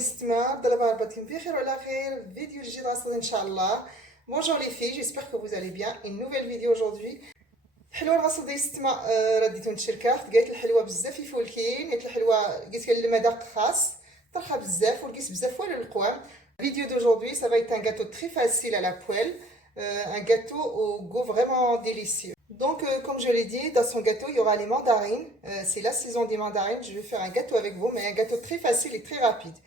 الاستماع دابا ربطكم بخير وعلى خير فيديو جديد غنصدر ان شاء الله. Bonjour les filles, j'espère que vous allez bien. Une nouvelle vidéo aujourd'hui. الحلوه اللي غنصدر الاستماع رديتو نتشركها قالت الحلوه بزاف يفولكين، قالت الحلوه قالت لي المذاق خاص طرحه بزاف ولقيت بزاف والو القوام. La vidéo d'aujourd'hui ça va être un gâteau très facile à la poêle, un gâteau au goût vraiment délicieux. Donc comme je l'ai dit, dans son gâteau il y aura les mandarines, c'est la saison des mandarines. Je vais faire un gâteau avec vous, mais un gâteau très facile et très rapide.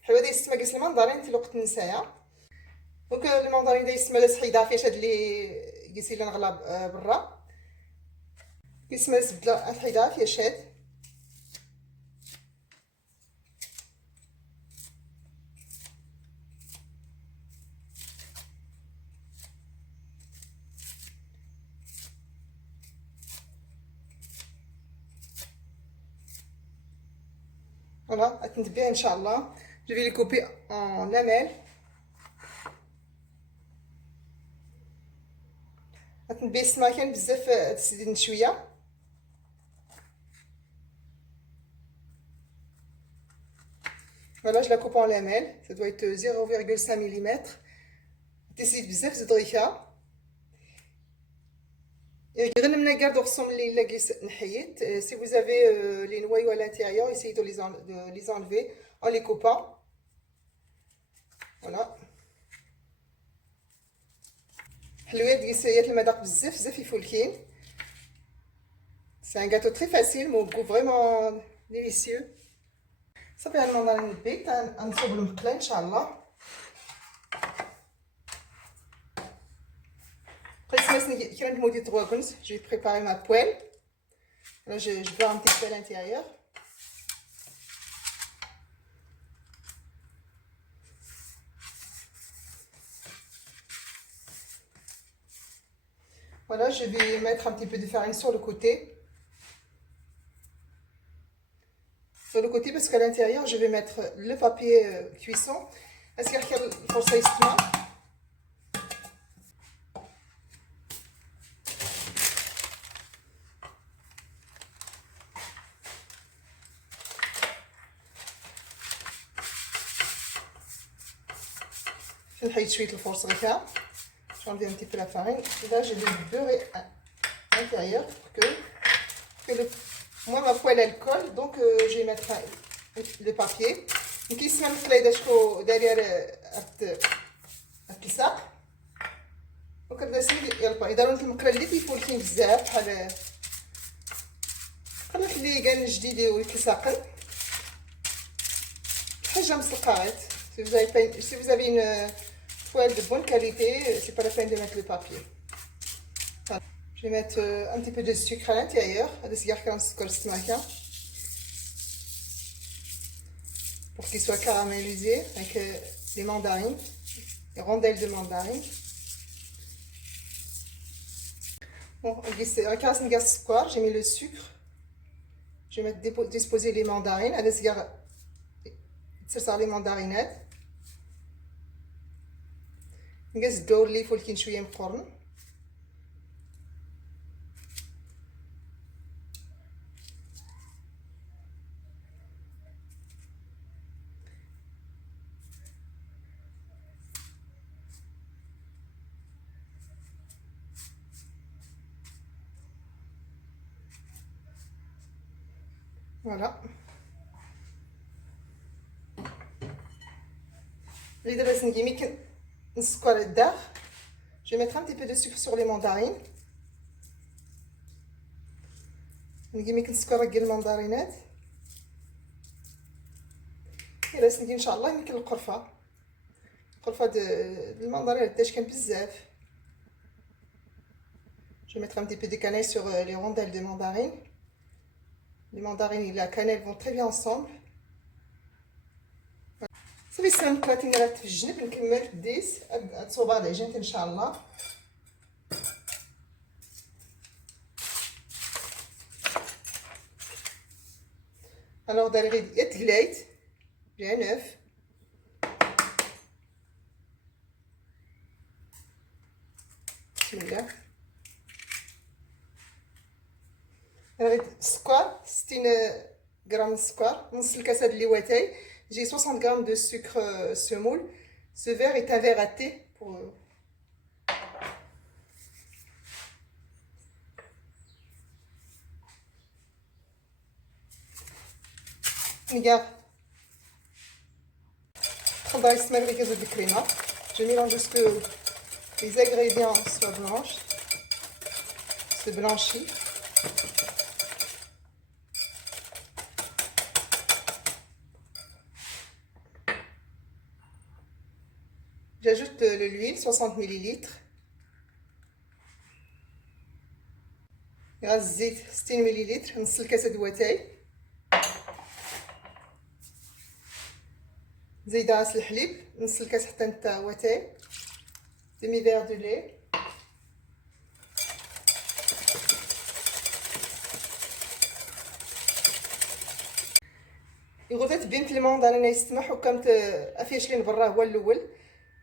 الحلوه ديال الاستماع قالت المندرين في الوقت نسايا. دونك المندرين ديال الاستماع صحيده فيها هاد اللي قلت لي نغلى برا كيسمى الزبده الحيده فيها شاد. Voilà, attendez ان شاء الله. Je vais les couper en lamelles. غتنبي السما كاين بزاف تسدين شويه. Voilà, je la coupe en lamelles. Ça doit être 0,5 mm. تسيد بزاف زدريكا. غير نمنا كاع خصهم اللي الا قيس نحيد. Si vous avez les noyaux à l'intérieur, essayez de les enlever en les coupant. Voilà. حلويات قيسيات المذاق بزاف يفولكين. C'est un gâteau très facile, mais au goût vraiment délicieux. صافي هاد المنظرين البيت غنصوب المقله ان شاء الله. Je vais préparer ma poêle. Là, je dois un petit peu à l'intérieur. Voilà, je vais mettre un petit peu de farine sur le côté. Sur le côté, parce qu'à l'intérieur, je vais mettre le papier cuisson. Est-ce qu'il y a le forçat estimé? Je vais enlever le forçat. J'enlève un petit peu la farine. Et là, je vais beurrer à l'intérieur pour que moi, ma poêle elle colle. Donc, je vais mettre le papier. Donc, ici, je vais mettre derrière الكساق. وكذا يلا إذا راني المقله اللي كيفولكين بزاف بحال اللي كان جديد والكساقن حاجه مسلقات. Si vous avez une poêle de bonne qualité, c'est pas la peine de mettre le papier. Voilà. Je vais mettre un petit peu de sucre à l'intérieur, pour qu'il soit caramélisé avec les mandarines, les rondelles de mandarines. Bon, j'ai mis le sucre. Je vais mettre disposer les mandarines. Ça sert les mandarinettes. نقص الدور اللي فولكين شويه مقرن. Voilà. اللي دابا نجي السكر الداخل. Je vais mettre un petit peu de sucre sur les mandarines. نجي السكر ديال المندرينات. يلا سنجي ان شاء الله نمكن القرفه ديال المندرينات حيت كان بزاف. Je vais mettre un petit peu de cannelle sur les rondelles de mandarine. Les mandarines et la cannelle vont très bien ensemble. صافي السلام كراتين راه في الجنب. نكمل ديس الصوبه العجينه ان شاء الله. الوغ داري غير تقلايت بيان نوف. بسم الله. غير السكر 60 غرام السكر، نص الكاسه ديال اللواتاي. J'ai 60 grammes de sucre semoule. Ce verre est un verre à thé pour... Regarde. Je mélange jusqu'à les ingrédients soient blanches, se blanchit. J'ajoute l'huile, 60 ml. غاز الزيت 60 مليلتر، نص الكاسة د واتاي. زايدة عسل الحليب، نص الكاس حتى نتا واتاي. demi verre de lait. يغردت بيمت لي ماندارين يسمح وكمت افيش لين برا هو الاول.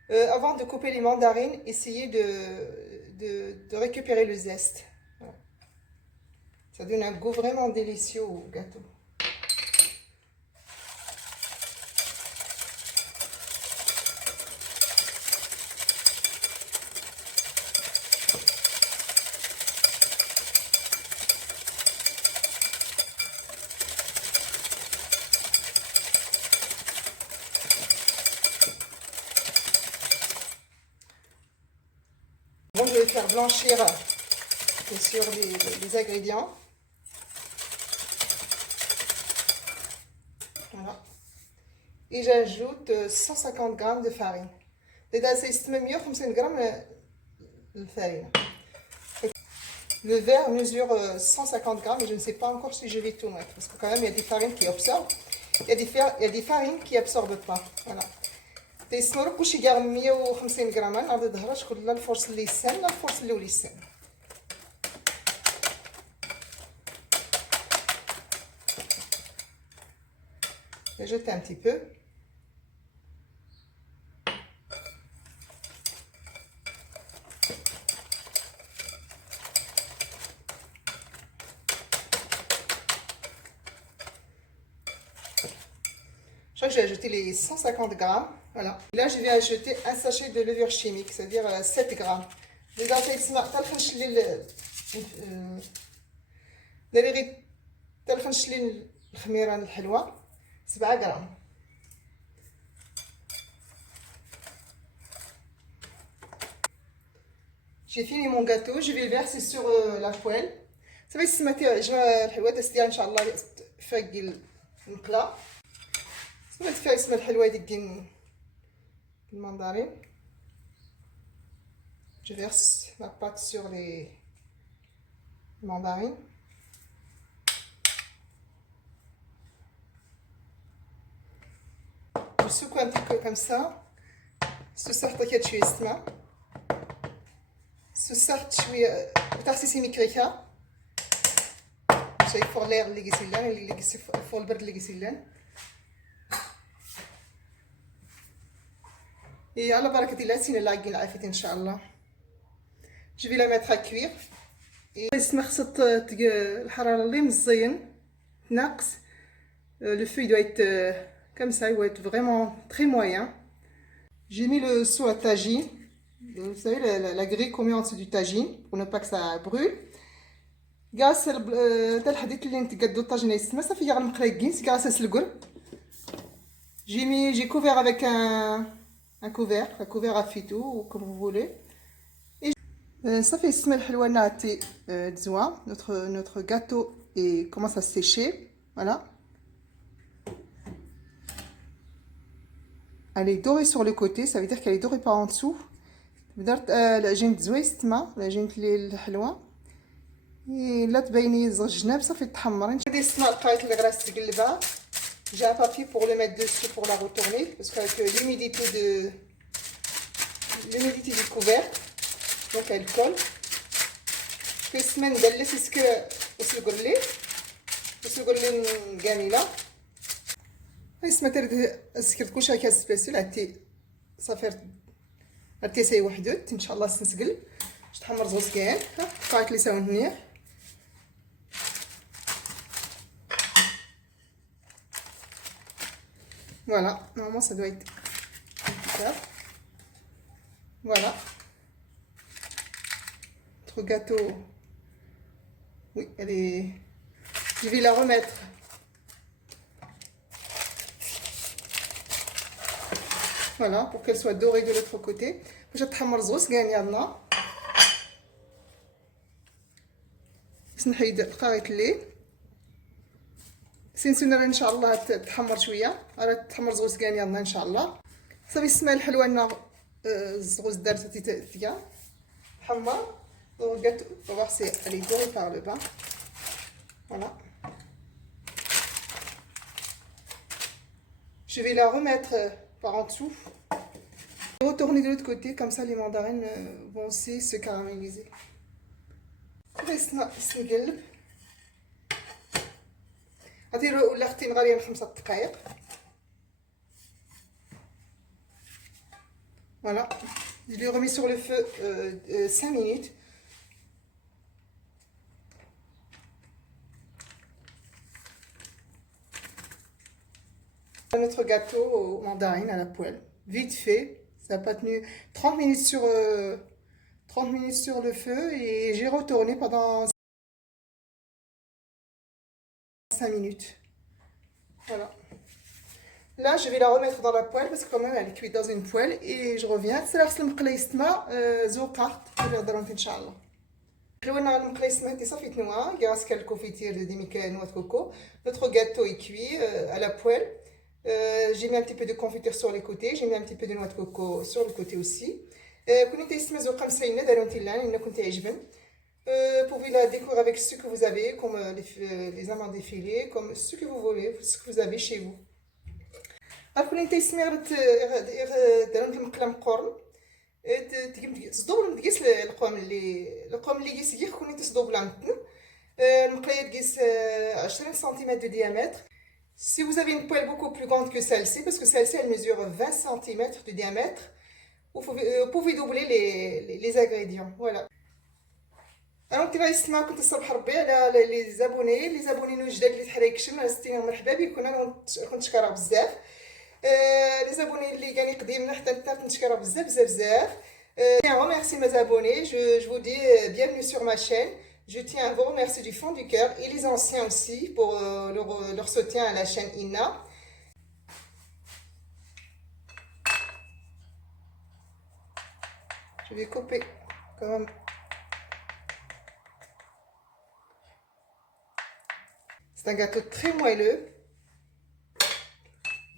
Avant de couper les mandarines, essayez de récupérer le zeste. Voilà. Ça donne un goût vraiment délicieux au gâteau. Bon, je vais faire blanchir sur les ingrédients. Voilà. Et j'ajoute 150 grammes de farine. C'est 150 grammes de farine. Le verre mesure 150 grammes et je ne sais pas encore si je vais tout mettre. Parce que quand même, il y a des farines qui absorbent. Il y a des farines qui n'absorbent pas. Voilà. تيسمروا كلشي كاع 150 غرام. نعاود نظهرها شكون لا الفرص اللي يسان لا الفرص اللي ولي يسان. J'ajoute un petit peu. Je crois que j'ai ajouté les 150 grammes. Voilà. Là, je vais ajouter un sachet de levure chimique, c'est-à-dire 7 grammes. Les gars, j'ai fini mon gâteau, je vais le verser sur la poêle. Ça va être ce matin. سمعت فيها اسم الحلوى ديال المندرين. Je verse ma pâte sur les mandarines. Je secoue un petit peu comme ça. سوسرت كده شويه السما. سوسرت شويه تغسيسي مكريكه. شايف فوق لير اللي قيسيلان اللي قيسي فوق البرد اللي قيسيلان. Et على بركة الله سينا لاقين العافية إن شاء الله. Je vais la mettre à cuire. يسمى خصت الحرارة اللي مزيان تناقص. Le feu il doit être comme ça, il doit être vraiment très moyen. J'ai mis le seau à tagine. Vous savez la grille qu'on met en dessous du tagine pour ne pas que ça brûle. Grâce à الحديد اللي نتقادو الطاجين يسمى صافي غير مقراقين grâce à القرب. J'ai couvert avec un couvert à fitou ou comme vous voulez. Et ça fait اسم الحلوى ناتي تزوا. Notre gâteau commence à sécher. Voilà. Elle est dorée sur le côté, ça veut dire qu'elle est dorée pas en dessous. درت العجين تزويست ما العجين الحلوى لا تبيني زوج جناب صافي تحمرين. هذه السماء لقيت اللي غراس تقلبها. J'ai un papier pour le mettre dessus pour la retourner parce qu'avec l'humidité du couvercle, donc elle colle. في السمن ندلس وسلقلي جميلة. اسمها ترد اسكرت كلشي هكا سبيسيال عتي صافي عتي سي وحدوت ان شاء الله سنسقل باش تحمر زوز كاين. قايت لي ساون منيح. Voilà, normalement ça doit être impeccable. Voilà. Notre gâteau. Oui, elle est... Je vais la remettre. Voilà, pour qu'elle soit dorée de l'autre côté. باش تحمر الزغوس كاع يلا. باش نحيد بقاية الليل. سنسونا ان شاء الله تحمر شويه، راه تحمر زغوس كاع يلا ان شاء الله. صافي السماء الحلوه لنا الزغوس دارت تيا تحمر. Donc gâteau, on va voir si elle est dorée par le bas. Voilà. Je vais la remettre par en dessous. Retourner de l'autre côté, comme ça les mandarines vont aussi se caraméliser. نقلب. غاديروا لاختين غاليين 5 دقائق. Voilà. Je l'ai remis sur le feu 5 minutes. Notre gâteau aux mandarines à la poêle. Vite fait. Ça n'a pas tenu 30 minutes sur le feu et j'ai retourné pendant 5 minutes. Voilà. Là, je vais la remettre dans la poêle parce que quand même elle est cuite dans une poêle et je reviens. C'est là que المقلة يستمع زوقات اللي غادرون إن شاء الله. حلونا المقلة يستمع تي صافي تنوع grâce qu'elle confitire de demi-noix de coco. Notre gâteau est cuit à la poêle. J'ai mis un petit peu de confiture sur les côtés, j'ai mis un petit peu de noix de coco sur le côté aussi. كنت تيستمع زوقة مسينة دارو نتيلان إنه كنت يعجبن. Vous pouvez la décorer avec ce que vous avez, comme les amandes effilées, comme ce que vous voulez, ce que vous avez chez vous. كون انت يسمير داروا المقله مقورن تصدوب المدقيس القوام اللي يسيخ كون تصدوب لامتن المقله تقيس 20 cm de diamètre. Si vous avez une poêle beaucoup plus grande que celle-ci, parce que celle-ci elle mesure 20 cm de diamètre, vous pouvez doubler les ingrédients. Voilà. انا كنت غنسمع كنت الصباح ربي على لي زابوني الجداد اللي تحريكشن استيهم مرحبا بكم. انا كنتشكرها بزاف. لي زابوني اللي كاني قديمنا حتى انت كنتشكرها بزاف. Bien remercie mes abonnés, je vous dis bienvenue sur ma chaîne. Je tiens à vous remercier du fond du cœur et les anciens aussi pour leur soutien à la chaîne Inna. Je vais couper quand même. C'est un gâteau très moelleux.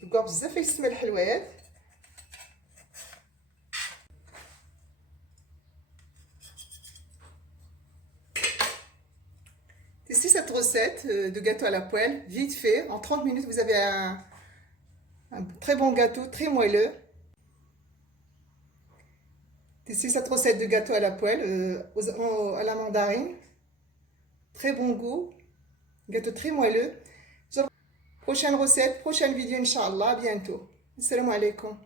بقى بزاف يسمى الحلويات. Testez cette recette de gâteau à la poêle, vite fait. En 30 minutes, vous avez un très bon gâteau, très moelleux. Testez cette recette de gâteau à la poêle à la mandarine. Très bon goût. Gâteau très moelleux. Prochaine recette, prochaine vidéo, Inch'Allah, à bientôt. Assalamu alaikum.